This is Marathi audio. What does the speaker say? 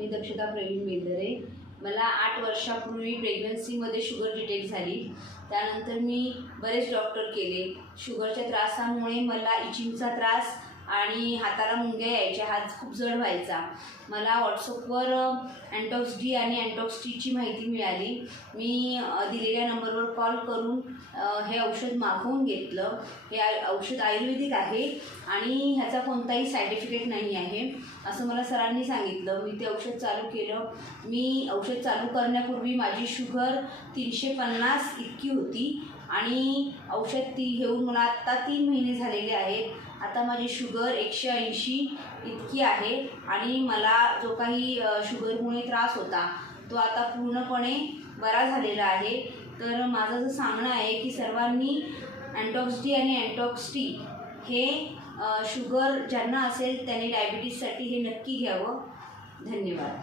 मी दक्षता प्रवीण बेंदरे. मला आठ वर्षापूर्वी प्रेग्नन्सीमध्ये शुगर डिटेक्ट झाली. त्यानंतर मी बरेच डॉक्टर केले. शुगरच्या त्रासामुळे मला इचिंगचा त्रास आणि हाताला मुंग्या यायच्या हात खूप जड व्हायचा. मला व्हॉट्सअपवर अँटॉक्स डी आणि अँटॉक्स टीची माहिती मिळाली. मी दिलेल्या नंबरवर कॉल करून हे औषध मागवून घेतलं. हे औषध आयुर्वेदिक आहे आणि ह्याचा कोणताही साईड इफेक्ट नाही आहे. असं मला सरांनी सांगितलं. मी ते औषध चालू केलं. मी औषध चालू करण्यापूर्वी माझी शुगर तीनशे पन्नास इतकी होती. आणि औषध ती घेऊन मला आत्ता तीन महिने झालेले आहेत. आता माझी शुगर एकशे ऐंशी इतकी आहे आणि मला जो काही शुगरमुळे त्रास होता तो आता पूर्णपणे बरा झालेला आहे. तर माझं असं सांगणं आहे की सर्वांनी अँटॉक्स डी आणि अँटॉक्स टी हे शुगर ज्यांना असेल त्यांनी डायबिटीजसाठी हे नक्की घ्यावं. धन्यवाद.